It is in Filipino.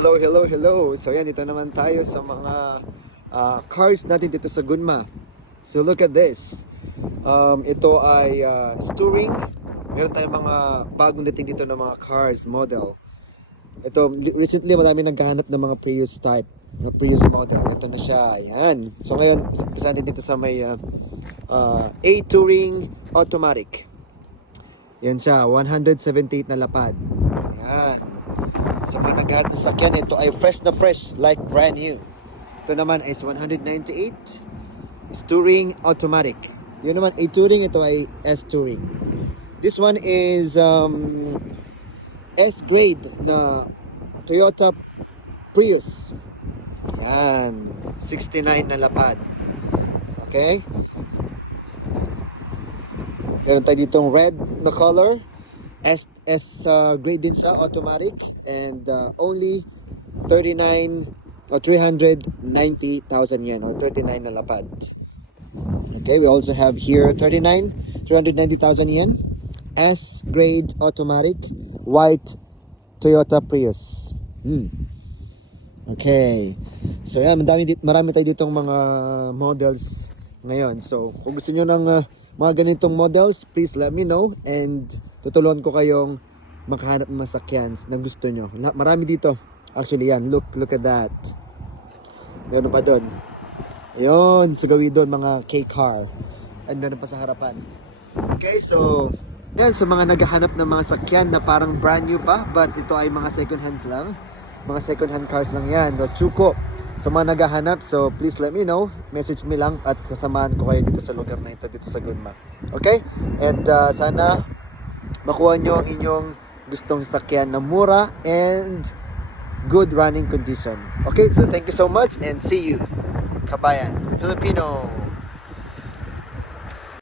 Hello, hello, hello. So yan, dito naman tayo sa mga cars natin dito sa Gunma. So look at this. Ito ay Touring. Meron tayong mga bagong dating dito ng mga cars model. Ito, recently marami naghahanap ng mga Prius type, ng Prius model. Ito na siya. Ayan. So ngayon, isa natin dito sa may A Touring Automatic. Yan siya, 178 na lapad. Ayan. Sa mga naghahanap ng sakyan, ito ay fresh na fresh, like brand new. Ito naman is 198. Is Touring Automatic. Yun naman, A Touring, ito ay S Touring. This one is S grade na Toyota Prius. Yan, 69 na lapad. Okay? Meron tayo ditong red na color. S grade din siya, automatic, and only 39 or 390,000 yen or 39 na lapad. Okay, we also have here 390,000 yen, S grade automatic, white Toyota Prius. Okay, so yan, marami tayo ditong mga models ngayon. So kung gusto nyo ng mga ganitong models, please let me know and tutulungan ko kayong makahanap ng masakyan na gusto nyo. Marami dito. Actually yan, look at that. Meron pa doon. Ayun, sa gawin doon mga K-car. And meron pa sa harapan. Okay, so yan, sa mga naghahanap ng mga sakyan na parang brand new pa, but ito ay mga second hands lang. Mga second hand cars lang yan. No, Chuko. Sa mga naghahanap, so please let me know. Message me lang at kasamahan ko kayo dito sa lugar na ito, dito sa Gunma. Okay? And sana makuha nyo ang inyong gustong sasakyan na mura and good running condition. Okay, so thank you so much and see you, Kabayan Filipino.